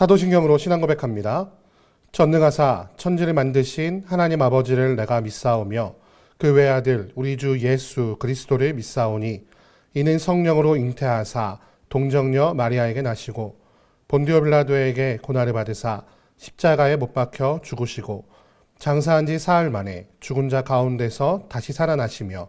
사도신경으로 신앙 고백합니다. 전능하사 천지를 만드신 하나님 아버지를 내가 믿사오며 그 외아들 우리 주 예수 그리스도를 믿사오니 이는 성령으로 잉태하사 동정녀 마리아에게 나시고 본디오 빌라도에게 고난을 받으사 십자가에 못 박혀 죽으시고 장사한 지 사흘 만에 죽은 자 가운데서 다시 살아나시며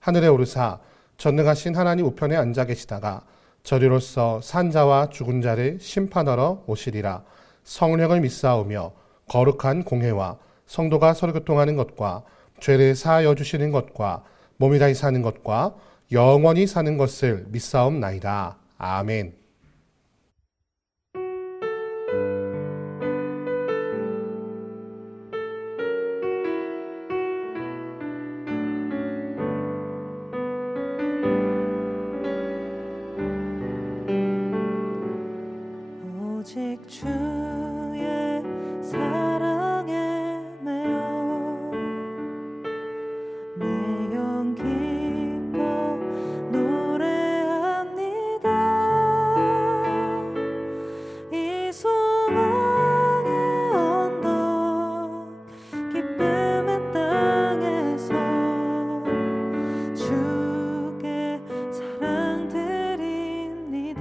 하늘에 오르사 전능하신 하나님 우편에 앉아 계시다가 저리로서 산자와 죽은 자를 심판하러 오시리라. 성령을 믿사오며 거룩한 공회와 성도가 서로 교통하는 것과 죄를 사하여 주시는 것과 몸이 다시 사는 것과 영원히 사는 것을 믿사옵나이다. 아멘. 오직 주의 사랑에 매여 내 영 기뻐 노래합니다. 이 소망의 언덕 기쁨의 땅에서 주께 사랑 드립니다.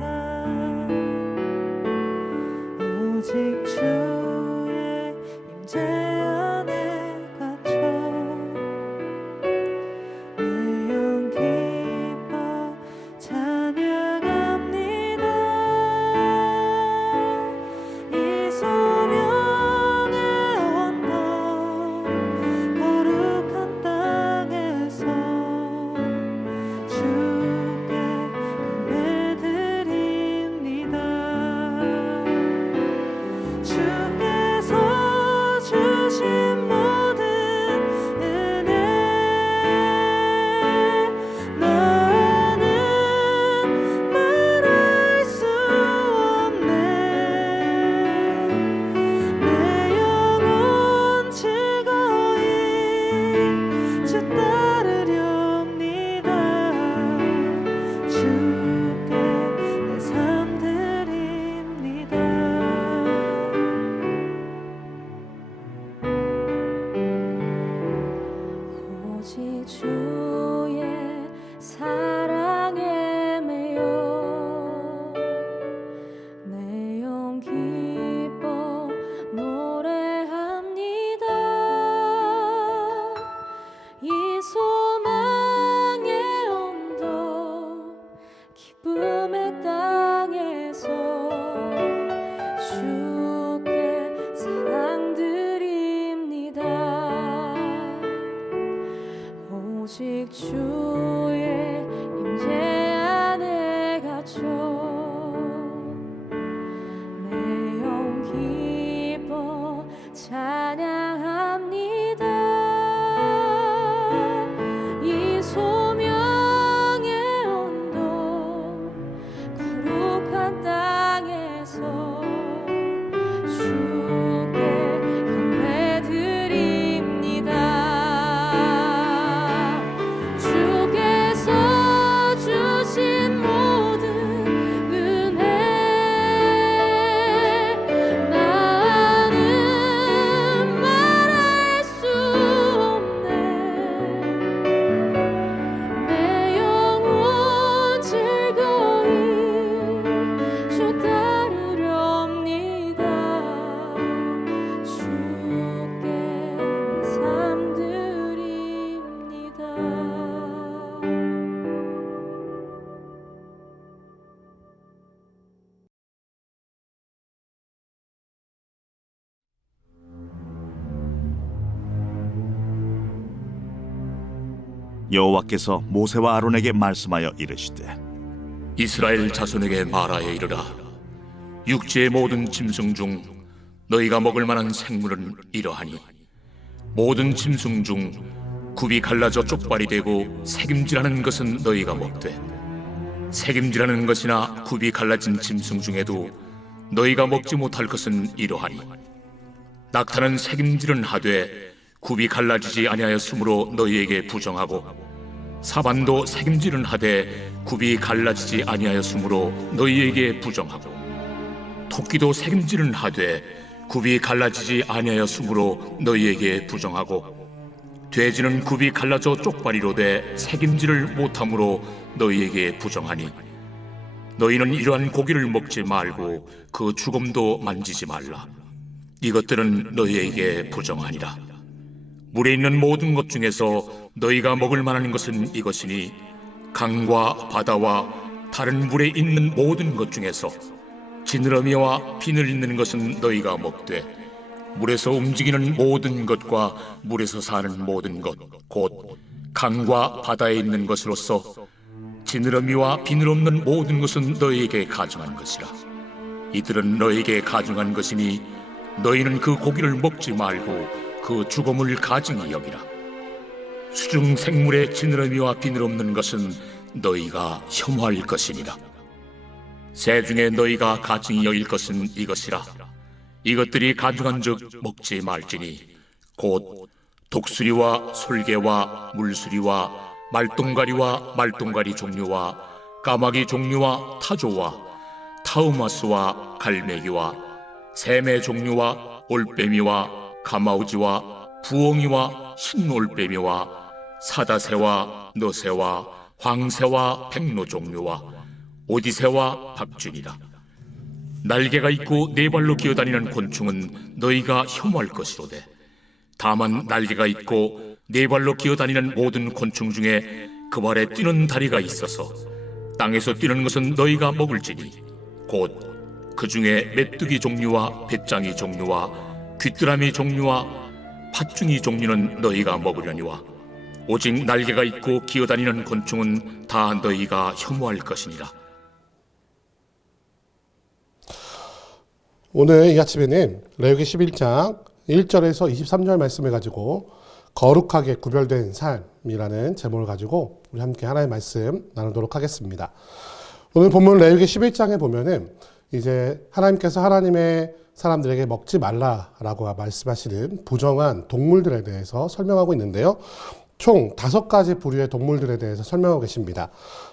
오직 주의 임재 안에 갇혀 내 영 기뻐 찬양합니다. 이 소명의 언덕 거룩한 땅에서 주께 예배드립니다. 주께서 주신 모든 은혜 나는 말할 수 없네. 내 영혼 즐거이 주 따르렵니다. 주께 내 삶 드립니다. 오직 주의 사랑에 매여 내 영 기뻐 노래합니다. 이 소망의 언덕 기쁨의 땅에서 주께 사랑 드립니다. 오직 주의 임재 안에 갇혀 내 영 기뻐 찬양합니다. 이 소명의 언덕 거룩한 땅에서 주께 예배드립니다. 주께서 주신 모든 은혜 나는 말할 수 없네. 내 영혼 즐거이 주 따르렵니다. 주께 내 삶 드립니다. 여호와께서 모세와 아론에게 말씀하여 이르시되 이스라엘 자손에게 말하여 이르라. 육지의 모든 짐승 중 너희가 먹을 만한 생물은 이러하니 모든 짐승 중 굽이 갈라져 쪽발이 되고 새김질하는 것은 너희가 먹되 새김질하는 것이나 굽이 갈라진 짐승 중에도 너희가 먹지 못할 것은 이러하니 낙타는 새김질은 하되 굽이 갈라지지 아니하였으므로 너희에게 부정하고 사반도 새김질은 하되 굽이 갈라지지 아니하였으므로 너희에게 부정하고 토끼도 책임지는 하되 굽이 갈라지지 아니하였으므로 너희에게 부정하고 돼지는 굽이 갈라져 쪽발이로되 책임지를 못함으로 너희에게 부정하니 너희는 이러한 고기를 먹지 말고 그 죽음도 만지지 말라. 이것들은 너희에게 부정하니라. 물에 있는 모든 것 중에서 너희가 먹을 만한 것은 이것이니 강과 바다와 다른 물에 있는 모든 것 중에서 지느러미와 비늘 있는 것은 너희가 먹되 물에서 움직이는 모든 것과 물에서 사는 모든 것 곧 강과 바다에 있는 것으로서 지느러미와 비늘 없는 모든 것은 너희에게 가증한 것이라. 이들은 너희에게 가증한 것이니 너희는 그 고기를 먹지 말고 그 죽음을 가증히 여기라. 수중 생물의 지느러미와 비늘 없는 것은 너희가 혐오할 것이니라. 새 중에 너희가 가증히 여길 것은 이것이라. 이것들이 가증한즉 먹지 말지니 곧 독수리와 솔개와 물수리와 말똥가리와 말똥가리 종류와 까마귀 종류와 타조와 타우마스와 갈매기와 샘의 종류와 올빼미와 가마우지와 부엉이와 흰올빼미와 사다새와 너새와 황새와 백로 종류와 오디새와 박쥐니라. 날개가 있고 네 발로 기어다니는 곤충은 너희가 혐오할 것이로되 다만 날개가 있고 네 발로 기어다니는 모든 곤충 중에 그 발에 뛰는 다리가 있어서 땅에서 뛰는 것은 너희가 먹을지니 곧 그 중에 메뚜기 종류와 배짱이 종류와 귀뚜라미 종류와 팥중이 종류는 너희가 먹으려니와 오직 날개가 있고 기어다니는 곤충은 다 너희가 혐오할 것이니라. 오늘 이 아침에는 레위기 11장 1절에서 23절 말씀을 가지고 거룩하게 구별된 삶이라는 제목을 가지고 우리 함께 하나의 말씀 나누도록 하겠습니다. 오늘 본문 레위기 11장에 보면은 이제 하나님께서 하나님의 사람들에게 먹지 말라라고 말씀하시는 부정한 동물들에 대해서 설명하고 있는데요. 총 5가지 부류의 동물들에 대해서 설명하고 계십니다.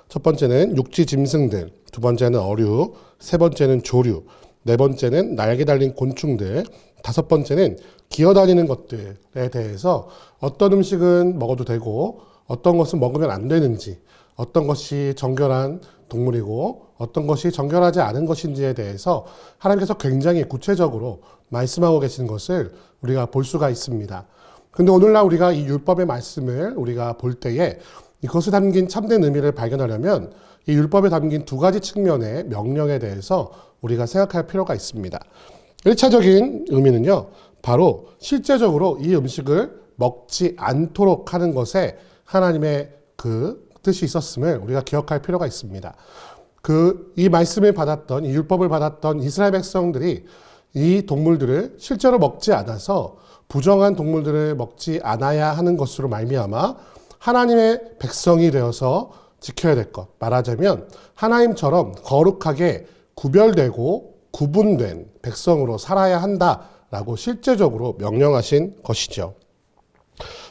첫 번째는 육지 짐승들, 두 번째는 어류, 세 번째는 조류, 네 번째는 날개 달린 곤충들, 다섯 번째는 기어다니는 것들에 대해서 어떤 음식은 먹어도 되고 어떤 것은 먹으면 안 되는지, 어떤 것이 정결한 동물이고 어떤 것이 정결하지 않은 것인지에 대해서 하나님께서 굉장히 구체적으로 말씀하고 계시는 것을 우리가 볼 수가 있습니다. 근데 오늘날 우리가 이 율법의 말씀을 우리가 볼 때에 이것에 담긴 참된 의미를 발견하려면 이 율법에 담긴 2가지 측면의 명령에 대해서 우리가 생각할 필요가 있습니다. 1차적인 의미는요, 바로 실제적으로 이 음식을 먹지 않도록 하는 것에 하나님의 그 뜻이 있었음을 우리가 기억할 필요가 있습니다. 이 말씀을 받았던, 이 율법을 받았던 이스라엘 백성들이 이 동물들을 실제로 먹지 않아서 부정한 동물들을 먹지 않아야 하는 것으로 말미암아 하나님의 백성이 되어서 지켜야 될 것, 말하자면 하나님처럼 거룩하게 구별되고 구분된 백성으로 살아야 한다라고 실제적으로 명령하신 것이죠.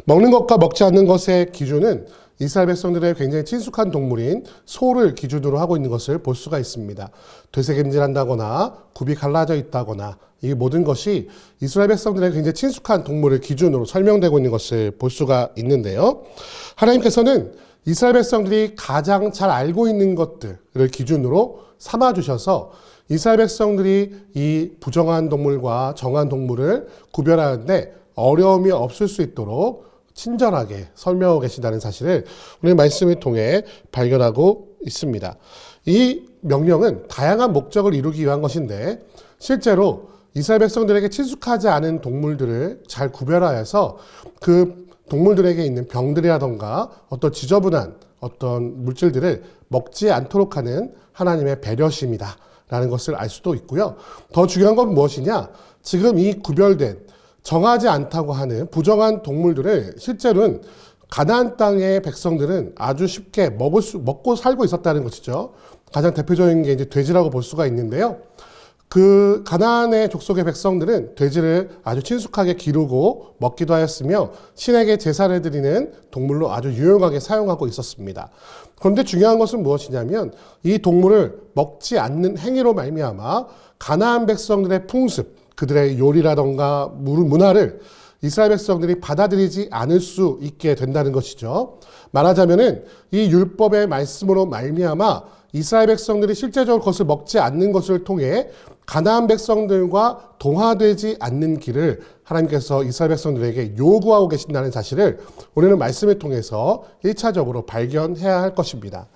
먹는 것과 먹지 않는 것의 기준은 이스라엘 백성들의 굉장히 친숙한 동물인 소를 기준으로 하고 있는 것을 볼 수가 있습니다. 되새김질한다거나 굽이 갈라져 있다거나 이 모든 것이 이스라엘 백성들의 굉장히 친숙한 동물을 기준으로 설명되고 있는 것을 볼 수가 있는데요. 하나님께서는 이스라엘 백성들이 가장 잘 알고 있는 것들을 기준으로 삼아주셔서 이스라엘 백성들이 이 부정한 동물과 정한 동물을 구별하는데 어려움이 없을 수 있도록 친절하게 설명하고 계신다는 사실을 오늘 말씀을 통해 발견하고 있습니다. 이 명령은 다양한 목적을 이루기 위한 것인데 실제로 이스라엘 백성들에게 친숙하지 않은 동물들을 잘 구별하여서 그 동물들에게 있는 병들이라던가 어떤 지저분한 어떤 물질들을 먹지 않도록 하는 하나님의 배려심이다 라는 것을 알 수도 있고요. 더 중요한 건 무엇이냐? 지금 이 구별된 정하지 않다고 하는 부정한 동물들을 실제로는 가나안 땅의 백성들은 아주 쉽게 먹고 살고 있었다는 것이죠. 가장 대표적인 게 이제 돼지라고 볼 수가 있는데요. 그 가나안의 족속의 백성들은 돼지를 아주 친숙하게 기르고 먹기도 하였으며 신에게 제사를 드리는 동물로 아주 유용하게 사용하고 있었습니다. 그런데 중요한 것은 무엇이냐면 이 동물을 먹지 않는 행위로 말미암아 가나안 백성들의 풍습, 그들의 요리라던가 문화를 이스라엘 백성들이 받아들이지 않을 수 있게 된다는 것이죠. 말하자면은 이 율법의 말씀으로 말미암아 이스라엘 백성들이 실제적으로 그것을 먹지 않는 것을 통해 가나안 백성들과 동화되지 않는 길을 하나님께서 이스라엘 백성들에게 요구하고 계신다는 사실을 우리는 말씀을 통해서 1차적으로 발견해야 할 것입니다.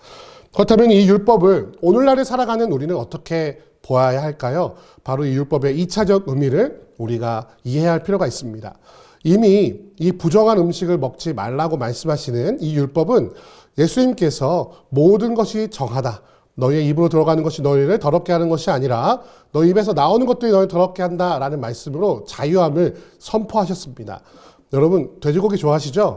그렇다면 이 율법을 오늘날에 살아가는 우리는 어떻게 보아야 할까요? 바로 이 율법의 2차적 의미를 우리가 이해해야 할 필요가 있습니다. 이미 이 부정한 음식을 먹지 말라고 말씀하시는 이 율법은 예수님께서 모든 것이 정하다. 너희의 입으로 들어가는 것이 너희를 더럽게 하는 것이 아니라 너희 입에서 나오는 것들이 너희를 더럽게 한다라는 말씀으로 자유함을 선포하셨습니다. 여러분 돼지고기 좋아하시죠?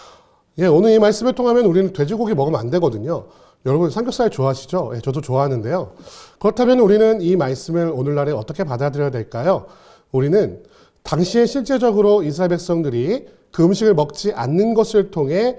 예, 오늘 이 말씀을 통하면 우리는 돼지고기 먹으면 안 되거든요. 여러분 삼겹살 좋아하시죠? 예, 저도 좋아하는데요. 그렇다면 우리는 이 말씀을 오늘날에 어떻게 받아들여야 될까요? 우리는 당시에 실제적으로 이스라엘 백성들이 그 음식을 먹지 않는 것을 통해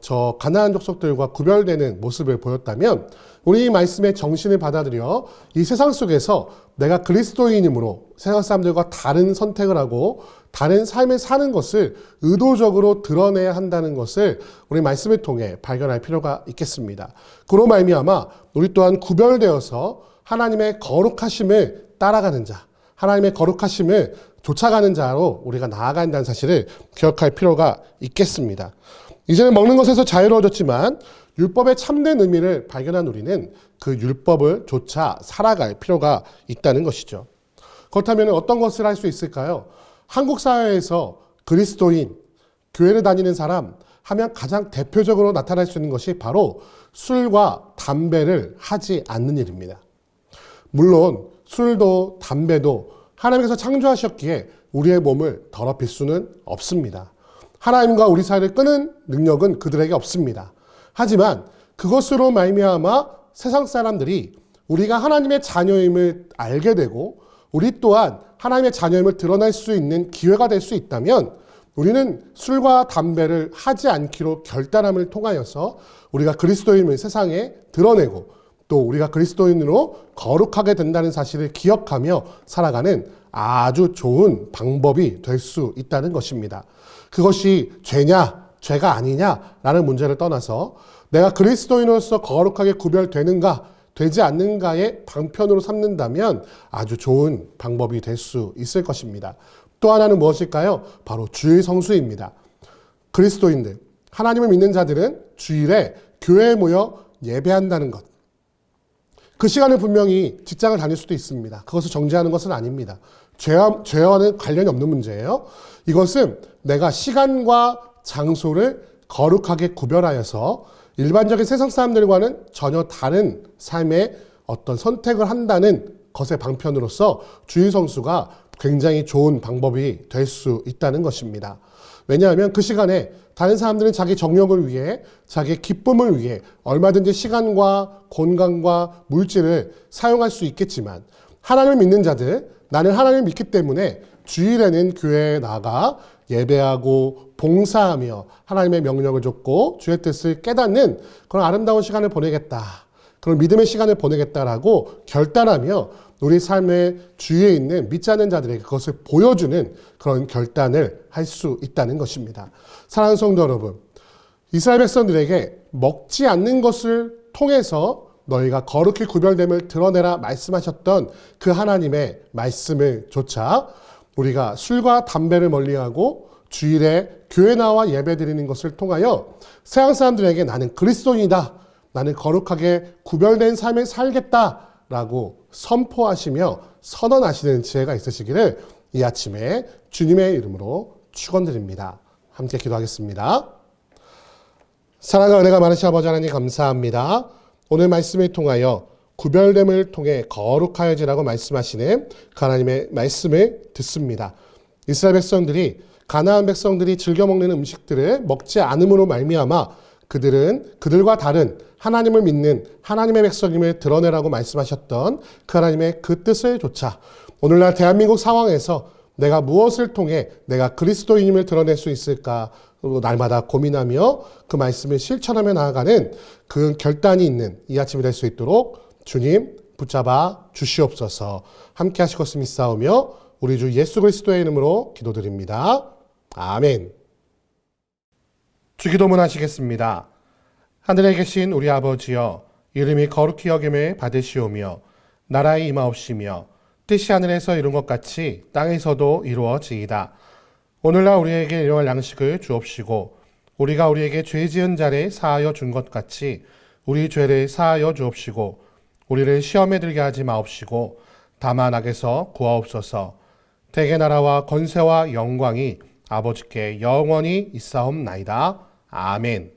저 가나안 족속들과 구별되는 모습을 보였다면 우리 이 말씀의 정신을 받아들여 이 세상 속에서 내가 그리스도인이므로 세상 사람들과 다른 선택을 하고 다른 삶을 사는 것을 의도적으로 드러내야 한다는 것을 우리 말씀을 통해 발견할 필요가 있겠습니다. 그로 말미암아 우리 또한 구별되어서 하나님의 거룩하심을 따라가는 자, 하나님의 거룩하심을 쫓아가는 자로 우리가 나아간다는 사실을 기억할 필요가 있겠습니다. 이제는 먹는 것에서 자유로워졌지만 율법의 참된 의미를 발견한 우리는 그 율법을 쫓아 살아갈 필요가 있다는 것이죠. 그렇다면 어떤 것을 할 수 있을까요? 한국 사회에서 그리스도인, 교회를 다니는 사람 하면 가장 대표적으로 나타날 수 있는 것이 바로 술과 담배를 하지 않는 일입니다. 물론 술도 담배도 하나님께서 창조하셨기에 우리의 몸을 더럽힐 수는 없습니다. 하나님과 우리 사이를 끄는 능력은 그들에게 없습니다. 하지만 그것으로 말미암아 세상 사람들이 우리가 하나님의 자녀임을 알게 되고 우리 또한 하나님의 자녀임을 드러낼 수 있는 기회가 될 수 있다면 우리는 술과 담배를 하지 않기로 결단함을 통하여서 우리가 그리스도임을 세상에 드러내고 또 우리가 그리스도인으로 거룩하게 된다는 사실을 기억하며 살아가는 아주 좋은 방법이 될 수 있다는 것입니다. 그것이 죄냐, 죄가 아니냐라는 문제를 떠나서 내가 그리스도인으로서 거룩하게 구별되는가, 되지 않는가의 방편으로 삼는다면 아주 좋은 방법이 될 수 있을 것입니다. 또 하나는 무엇일까요? 바로 주일 성수입니다. 그리스도인들, 하나님을 믿는 자들은 주일에 교회에 모여 예배한다는 것. 그 시간에 분명히 직장을 다닐 수도 있습니다. 그것을 정죄하는 것은 아닙니다. 죄와는 관련이 없는 문제예요. 이것은 내가 시간과 장소를 거룩하게 구별하여서 일반적인 세상 사람들과는 전혀 다른 삶의 어떤 선택을 한다는 것의 방편으로서 주일 성수가 굉장히 좋은 방법이 될 수 있다는 것입니다. 왜냐하면 그 시간에 다른 사람들은 자기 정욕을 위해, 자기의 기쁨을 위해 얼마든지 시간과 건강과 물질을 사용할 수 있겠지만 하나님을 믿는 자들, 나는 하나님을 믿기 때문에 주일에는 교회에 나가 예배하고 봉사하며 하나님의 명령을 줬고 주의 뜻을 깨닫는 그런 아름다운 시간을 보내겠다. 그런 믿음의 시간을 보내겠다라고 결단하며 우리 삶의 주위에 있는 믿지 않는 자들에게 그것을 보여주는 그런 결단을 할 수 있다는 것입니다. 사랑하는 성도 여러분, 이스라엘 백성들에게 먹지 않는 것을 통해서 너희가 거룩히 구별됨을 드러내라 말씀하셨던 그 하나님의 말씀을 조차 우리가 술과 담배를 멀리하고 주일에 교회 나와 예배드리는 것을 통하여 세상 사람들에게 나는 그리스도인이다. 나는 거룩하게 구별된 삶을 살겠다라고 선포하시며 선언하시는 지혜가 있으시기를 이 아침에 주님의 이름으로 축원드립니다. 함께 기도하겠습니다. 사랑과 은혜가 많으신 아버지 하나님 감사합니다. 오늘 말씀을 통하여 구별됨을 통해 거룩하여지라고 말씀하시는 하나님의 말씀을 듣습니다. 이스라엘 백성들이 가나안 백성들이 즐겨 먹는 음식들을 먹지 않음으로 말미암아 그들은 그들과 다른 하나님을 믿는 하나님의 백성임을 드러내라고 말씀하셨던 그 하나님의 그 뜻을 조차 오늘날 대한민국 상황에서 내가 무엇을 통해 내가 그리스도인임을 드러낼 수 있을까 그리고 날마다 고민하며 그 말씀을 실천하며 나아가는 그 결단이 있는 이 아침이 될 수 있도록 주님 붙잡아 주시옵소서. 함께 하실 것을 믿사오며 우리 주 예수 그리스도의 이름으로 기도드립니다. 아멘. 주기도문 하시겠습니다. 하늘에 계신 우리 아버지여, 이름이 거룩히 여김을 받으시오며 나라의 임하옵시며 뜻이 하늘에서 이룬 것 같이 땅에서도 이루어지이다. 오늘날 우리에게 일용할 양식을 주옵시고 우리가 우리에게 죄 지은 자를 사하여 준 것 같이 우리 죄를 사하여 주옵시고 우리를 시험에 들게 하지 마옵시고 다만 악에서 구하옵소서. 대개 나라와 권세와 영광이 아버지께 영원히 있사옵나이다. 아멘.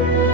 내